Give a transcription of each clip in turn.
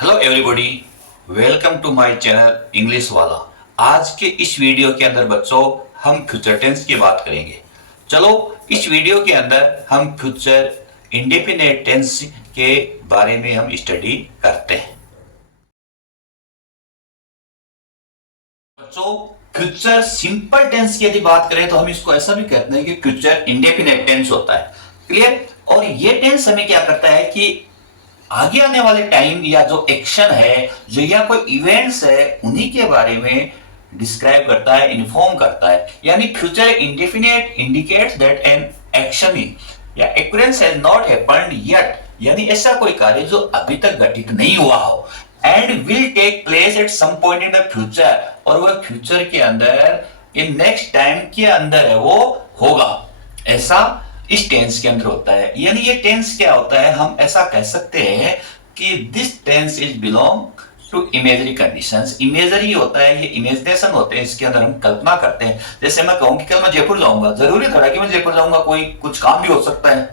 Hello everybody, welcome to my channel English वाला। आज के इस वीडियो के अंदर बच्चों हम फ्यूचर टेंस की बात करेंगे। चलो इस वीडियो के अंदर हम फ्यूचर इंडेफिनिट टेंस के बारे में हम स्टडी करते हैं। बच्चों फ्यूचर सिंपल टेंस की यदि बात करें तो हम इसको ऐसा भी कहते हैं कि फ्यूचर इंडेफिनिट टेंस होता है। क्लियर? और ये टेंस हमें क्या करता है कि आगे आने वाले टाइम या जो एक्शन है जो या कोई इवेंट्स है उन्हीं के बारे में डिस्क्राइब करता है, इन्फॉर्म करता है। यानी future indefinite indicates that an action या occurrence has not happened yet, यानी ऐसा कोई कार्य जो अभी तक घटित नहीं हुआ हो and will take place at some point in the future, और वह फ्यूचर के अंदर इन नेक्स्ट टाइम के अंदर है वो होगा, ऐसा इस टेंस के अंदर होता है। यानी ये टेंस क्या होता है, हम ऐसा कह सकते हैं कि this tense is belong to imagery conditions. Imagery होता है, ये इमेजिनेशन होते हैं, इसके अंदर हम कल्पना करते हैं। जैसे मैं कहूं कि कल मैं जयपुर जाऊंगा, जरूरी थोड़ा कि मैं जयपुर जाऊंगा, कोई कुछ काम भी हो सकता है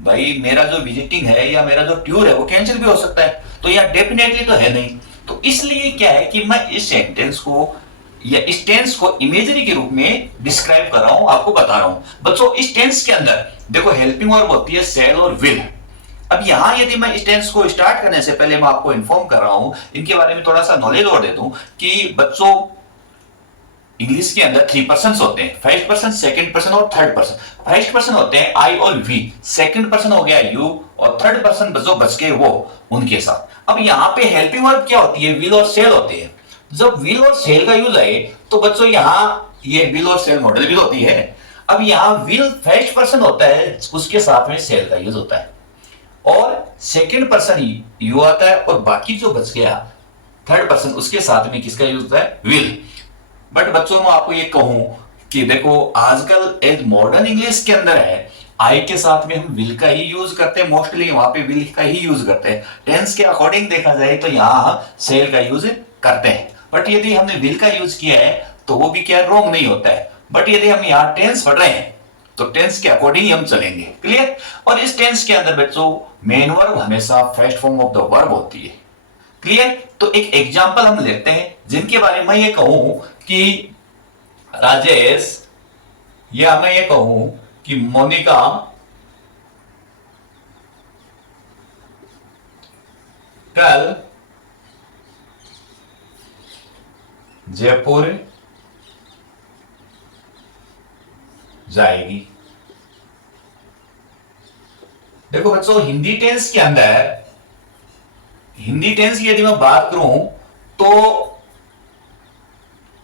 भाई, मेरा जो विजिटिंग है या मेरा जो टूर है वो कैंसिल भी हो सकता है, तो यहाँ डेफिनेटली तो है नहीं। तो इसलिए क्या है कि मैं इस सेंटेंस को या इस टेंस को इमेजरी के रूप में डिस्क्राइब कर रहा हूं, आपको बता रहा हूं। बच्चों इस टेंस के अंदर देखो हेल्पिंग वर्ब होती है शैल और विल। अब यहां यदि मैं इस टेंस को स्टार्ट करने से पहले मैं आपको इन्फॉर्म कर रहा हूं, इनके बारे में थोड़ा सा नॉलेज और दे दूं कि बच्चों इंग्लिश के अंदर 3 पर्सन होते हैं, फर्स्ट पर्सन, सेकंड पर्सन और थर्ड पर्सन। फर्स्ट पर्सन होते हैं आई और वी, सेकंड पर्सन हो गया यू, और थर्ड पर्सन जो बच गए वो उनके साथ। अब यहाँ पे हेल्पिंग वर्ब क्या होती है, विल और सेल होती है। जब विल और सेल का यूज आए तो बच्चों यहाँ ये विल और सेल मॉडल भी होती है। अब यहाँ विल फर्स्ट पर्सन होता है, उसके साथ में सेल का यूज होता है, और सेकंड पर्सन यू आता है, और बाकी जो बच गया थर्ड पर्सन उसके साथ में किसका यूज होता है, विल। बट बच्चों मैं आपको ये कहूं कि देखो आजकल एक मॉडर्न इंग्लिश के अंदर है, आई के साथ में हम विल का ही यूज करते हैं, मोस्टली वहां पे विल का ही यूज करते हैं। टेंस के अकॉर्डिंग देखा जाए तो यहाँ सेल का यूज करते हैं, बट यदि हमने विल का यूज किया है तो वो भी क्या रॉन्ग नहीं होता है। बट यदि हम यहाँ टेंस पढ़ रहे हैं तो टेंस के अकॉर्डिंग हम चलेंगे। क्लियर? और इस टेंस के अंदर बच्चों मेन वर्ब हमेशा first form of the verb होती है। क्लियर? तो एक एग्जांपल हम लेते हैं जिनके बारे में ये कहूं कि राजेश, या मैं ये कहूं कि मोनिका कल जयपुर जाएगी। देखो बच्चों हिंदी टेंस के अंदर, हिंदी टेंस की यदि मैं बात करूं तो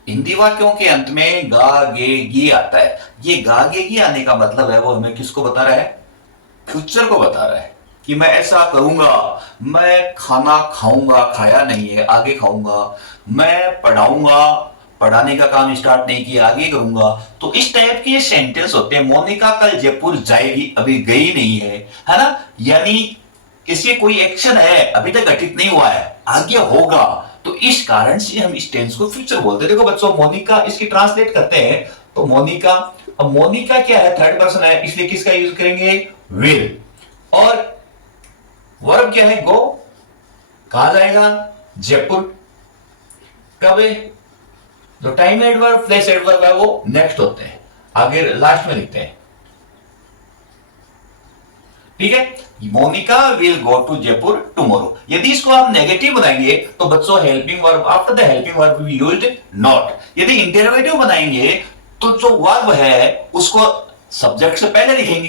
हिंदी वाक्यों के अंत में गा गे गी आता है। ये गा गे गी आने का मतलब है वो हमें किसको बता रहा है, फ्यूचर को बता रहा है कि मैं ऐसा करूंगा, मैं खाना खाऊंगा, खाया नहीं है आगे खाऊंगा, मैं पढ़ाऊंगा, पढ़ाने का काम स्टार्ट नहीं किया आगे करूंगा। तो इस टाइप के सेंटेंस होते हैं। मोनिका कल जयपुर जाएगी, अभी गई नहीं है ना, यानी इसके कोई एक्शन है अभी तक घटित नहीं हुआ है, आगे होगा, तो इस कारण से हम इस टेंस को फ्यूचर बोलते हैं। देखो बच्चों मोनिका इसकी ट्रांसलेट करते हैं तो मोनिका, अब मोनिका क्या है, थर्ड पर्सन है, इसलिए किसका यूज करेंगे, विल। और वर्ब क्या है, गो, कहां जाएगा, जयपुर। कब है, जो टाइम एडवर्ब प्लेस एडवर्ब है वो नेक्स्ट होते हैं, आगे लास्ट में लिखते हैं। ठीक है, Monica will go to Jaipur tomorrow. यदि इसको आप नेगेटिव बनाएंगे तो बच्चों helping verb after the helping verb we used not. यदि इंटरोगेटिव बनाएंगे तो जो वर्ब है उसको सब्जेक्ट से पहले लिखेंगे।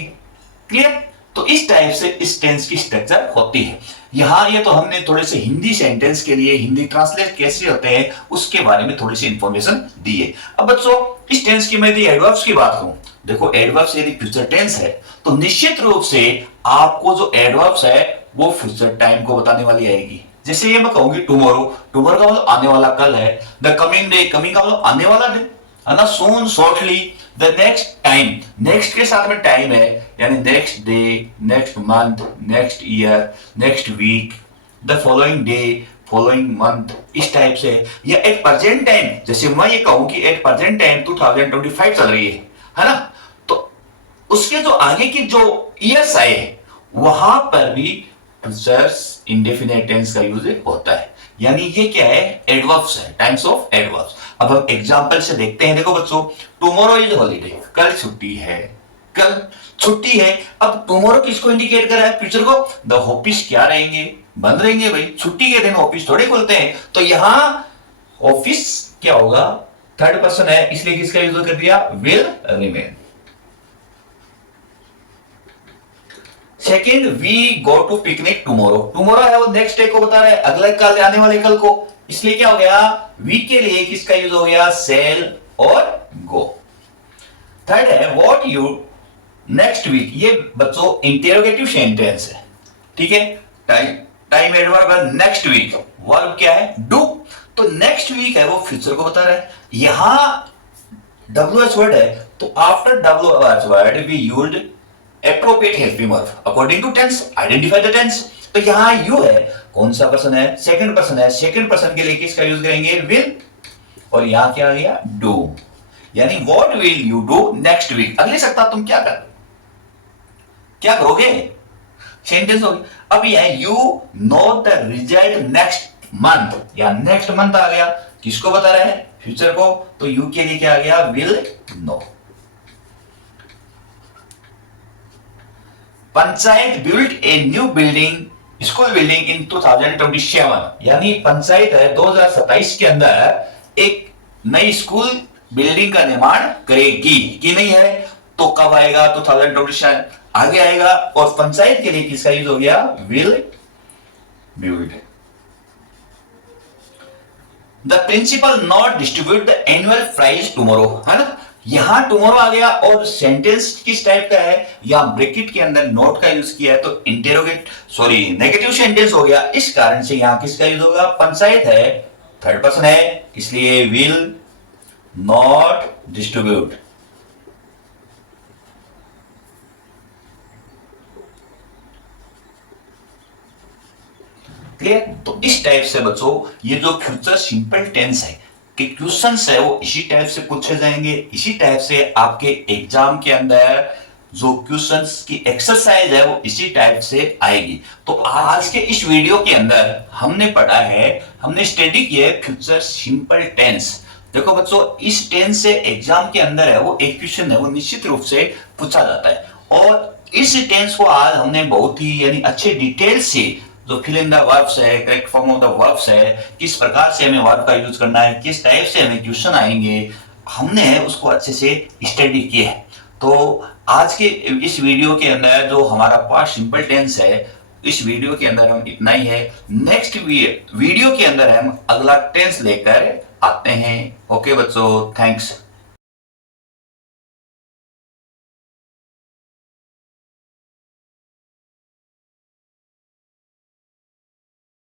क्लियर? तो इस टाइप से इस टेंस की स्ट्रक्चर होती है। यहां ये तो हमने थोड़े से हिंदी सेंटेंस के लिए हिंदी ट्रांसलेट कैसे होते हैं उसके बारे में थोड़ी सी इंफॉर्मेशन दी है। अब बच्चों इस टेंस की मैं यदि एडवर्ब्स की बात करूं, देखो एडवर्ब्स यदि फ्यूचर टेंस है तो निश्चित रूप से आपको जो एडवर्ब्स है वो फ्यूचर टाइम को बताने वाली आएगी। जैसे ये मैं कहूंगी टुमारो, टुमारो का मतलब आने वाला कल है। द कमिंग डे, कमिंग का मतलब आने वाला दिन है ना, soon, shortly. The next time, next के साथ में टाइम है, यानी next day, next month, next year, next week, the following day, following month, इस टाइप से। या एट प्रेजेंट टाइम, जैसे मैं ये कहूं कि एट प्रेजेंट टाइम 2025 चल रही है ना, तो उसके जो आगे की जो ईयर्स आए वहां पर भी फ्यूचर्स इंडेफिनिट टेंस का यूज होता है। यानी ये क्या है, एडवर्ब्स है, टाइम्स ऑफ एडवर्ब्स। अब हम एग्जांपल से देखते हैं। देखो बच्चों, टुमारो इज हॉलीडे, कल छुट्टी है, कल छुट्टी है। अब टुमारो किसको इंडिकेट कर रहा है, फ्यूचर को। द ऑफिस क्या रहेंगे, बंद रहेंगे भाई, छुट्टी के दिन ऑफिस थोड़े खुलते हैं। तो यहां ऑफिस क्या होगा, थर्ड पर्सन है, इसलिए किसका यूज कर दिया, will remain. Second, we go to picnic tomorrow. Tomorrow है वो नेक्स्ट डे को बता रहा है, अगले कल, आने वाले कल को, इसलिए क्या हो गया, वी के लिए किसका यूज हो गया, सेल और गो। थर्ड है व्हाट यू नेक्स्ट वीक। ये बच्चों इंटेरोगेटिव सेंटेंस है, ठीक है। टाइम एडवर्ब है, नेक्स्ट वीक वर्ब क्या है, डू। तो नेक्स्ट वीक है वो फ्यूचर को बता रहा है। यहां WH वर्ड है, तो after WH word we used appropriate helping verb according to tense, identify the tense। तो यहां यू है, कौन सा पर्सन है, सेकंड पर्सन है, सेकंड पर्सन के लिए किसका यूज करेंगे, will। और यहां क्या आ गया, do। यानी what will you do next week, अगले सप्ताह तुम क्या क्या करोगे, सेंटेंस हो गया। अब यह you know the result next month, या नेक्स्ट मंथ आ गया, किसको बता रहा है, फ्यूचर को। तो यू के लिए क्या आ गया, will know। Panchayat build a new building, school building in 2027। यानी पंचायत है 2027 के अंदर एक नई स्कूल बिल्डिंग का निर्माण करेगी, कि नहीं है। तो कब आएगा, 2027 आगे आएगा। और पंचायत के लिए किसका यूज हो गया, will build. The principal not distribute the annual prize tomorrow, है ना। यहां टुमारो आ गया, और सेंटेंस किस टाइप का है, या ब्रैकेट के अंदर नॉट का यूज किया है, तो नेगेटिव सेंटेंस हो गया। इस कारण से यहां किसका यूज होगा, पंचायत है, थर्ड पर्सन है, इसलिए विल नॉट डिस्ट्रीब्यूट। क्लियर। तो इस टाइप से बच्चों ये जो फ्यूचर सिंपल टेंस है कि क्वेश्चंस है वो इसी टाइप से पूछे जाएंगे। इसी टाइप से आपके एग्जाम के अंदर जो क्वेश्चंस की एक्सरसाइज है वो इसी टाइप से आएगी। तो आज के इस वीडियो के अंदर हमने पढ़ा है, हमने स्टडी किया है फ्यूचर सिंपल टेंस। देखो बच्चों, इस टेंस से एग्जाम के अंदर है वो एक क्वेश्चन है वो निश्चित रूप से पूछा जाता है। और इस टेंस को आज हमने बहुत ही यानी अच्छे डिटेल से जो फिल इन द वर्ब्स है, correct form of the verbs है, किस प्रकार से हमें वर्ब का यूज करना है, किस टाइप से हमें क्वेश्चन आएंगे, हमने उसको अच्छे से स्टडी किया है। तो आज के इस वीडियो के अंदर जो हमारा पास्ट सिंपल टेंस है, इस वीडियो के अंदर हम इतना ही है। नेक्स्ट वीडियो के अंदर हम अगला टेंस लेकर आते हैं। ओके बच्चों, थैंक्स।